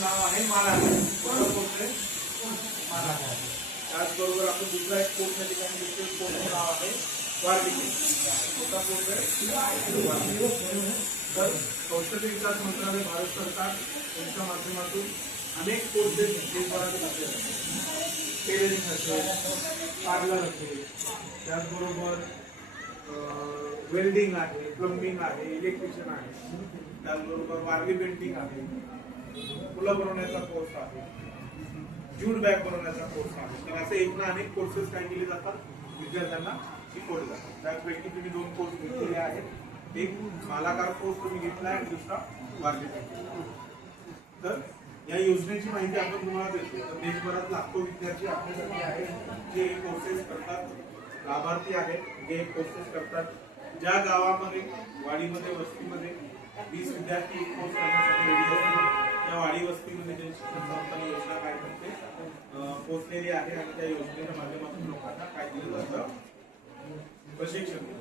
कोर्सचं नाव आहे मालाधार. कोर्स आहे मालाधार. त्याचबरोबर आपण दुसरा एक कोर्स या ठिकाणी घेतोय. कोर्सचं नाव आहे वारली पेंटिंग. कोणता कोर्स आहे? तर कौशल्य विकास मंत्रालय भारत सरकार यांच्या माध्यमातून अनेक कोर्सेस देशभरात टेलरिंग असेल, पार्लर असेल, त्याचबरोबर वेल्डिंग आहे, प्लंबिंग आहे, इलेक्ट्रिशियन आहे, त्याचबरोबर वारली पेंटिंग आहे, फुलं बनवण्याचा कोर्स आहे, ज्यूट बॅग बनवण्याचा कोर्स आहे. तर असे एक ना अनेक कोर्सेस काय केले जातात, विद्यार्थ्यांना शिकवले जातात. त्यापैकी तुम्ही 2 कोर्स घेतलेले आहेत. एक मालाकार कोर्स तुम्ही घेतला आहे आणि दुसरा वारली पेंटिंग. तर या योजनेची माहिती आपण तुम्हाला देतो. तर देशभरात लाखो विद्यार्थी आपल्यासाठी आहेत जे कोर्सेस करतात, लाभार्थी आहेत जे कोर्सेस करतात. ज्या गावामध्ये, वाडीमध्ये, वस्तीमध्ये 20 विद्यार्थी एक कोर्स करण्यासाठी रेडी असतील, त्या वाडी वस्तीमध्ये जन शिक्षण संस्था योजना काय करते पोहोचलेली आहे आणि त्या योजनेच्या माध्यमातून लोकांना काय दिलं जातं, प्रशिक्षण.